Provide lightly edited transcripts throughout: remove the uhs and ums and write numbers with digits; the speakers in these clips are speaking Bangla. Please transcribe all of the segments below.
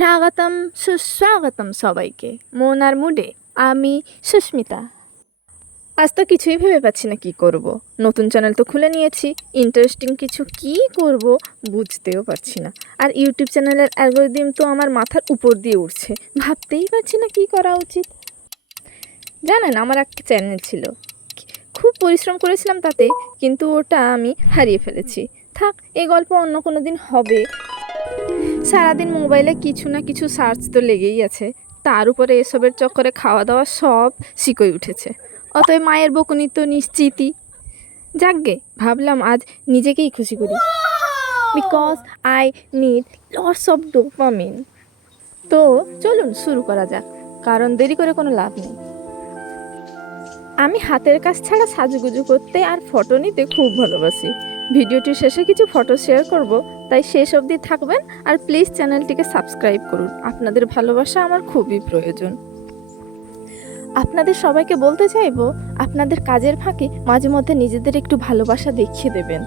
স্বাগতম সুস্বাগতম সবাইকে। মন আর মুডে আমি সুস্মিতা। আজ তো কিছুই ভেবে পাচ্ছি না কি করব। নতুন চ্যানেল তো খুলে নিয়েছি, ইন্টারেস্টিং কিছু কি করব বুঝতেও পারছি না। আর ইউটিউব চ্যানেলের অ্যালগরিদম তো আমার মাথার উপর দিয়ে উঠছে, ভাবতেই পারছি না কি করা উচিত। জানেন, আমার একটা চ্যানেল ছিল, খুব পরিশ্রম করেছিলাম তাতে, কিন্তু ওটা আমি হারিয়ে ফেলেছি। থাক, এই গল্প অন্য কোনো দিন হবে। সারাদিন মোবাইলে কিছু না কিছু সার্চ তো লেগেই আছে, তার উপরে এসবের চক্করে খাওয়া দাওয়া সব শিকই উঠেছে। অতএব মায়ের বকুনি তো নিশ্চিতই। যাকগে, ভাবলাম আজ নিজেকেই খুশি করি, because I need lots of dopamine. তো চলুন শুরু করা যাক, কারণ দেরি করে কোনো লাভ নেই। আমি হাতের কাজ ছাড়া সাজুগুজু করতে আর ফটো নিতে খুব ভালোবাসি। ভিডিওটির শেষে কিছু ফটো শেয়ার করব, তাই শেষ অবধি থাকবেন। আর প্লিজ চ্যানেলটিকে সাবস্ক্রাইব করুন, আপনাদের ভালোবাসা আমার খুবই প্রয়োজন। আপনাদের সবাইকে বলতে চাইবো, আপনাদের কাজের ফাঁকে মাঝে মধ্যে নিজেদের একটু ভালোবাসা দেখিয়ে দেবেন।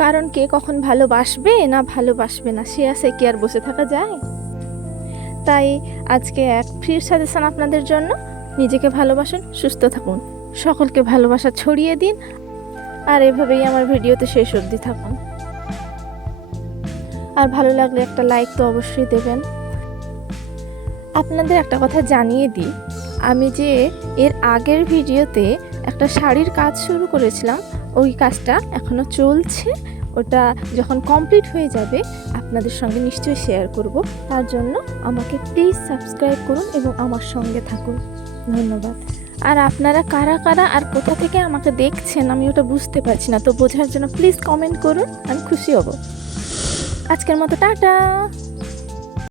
কারণ কে কখন ভালোবাসবে না ভালোবাসবে না সে আশে কি আর বসে থাকা যায়। তাই আজকে এক ফ্রি সাজেশন আপনাদের জন্য। নিজেকে ভালোবাসুন, সুস্থ থাকুন, সকলকে ভালোবাসা ছড়িয়ে দিন, আর এভাবেই আমার ভিডিওতে শেষ অবধি থাকুন। আর ভালো লাগলে একটা লাইক তো অবশ্যই দেবেন। আপনাদের একটা কথা জানিয়ে দিই, আমি যে এর আগের ভিডিওতে একটা শাড়ির কাজ শুরু করেছিলাম, ওই কাজটা এখনও চলছে। ওটা যখন কমপ্লিট হয়ে যাবে আপনাদের সঙ্গে নিশ্চয়ই শেয়ার করব। তার জন্য আমাকে প্লিজ সাবস্ক্রাইব করুন এবং আমার সঙ্গে থাকুন। ধন্যবাদ। আর আপনারা কারা কারা আর কোথা থেকে আমাকে দেখছেন আমি ওটা বুঝতে পারছি না, তো বোঝার জন্য প্লিজ কমেন্ট করুন, আমি খুশি হব। আজকের মতো টাটা।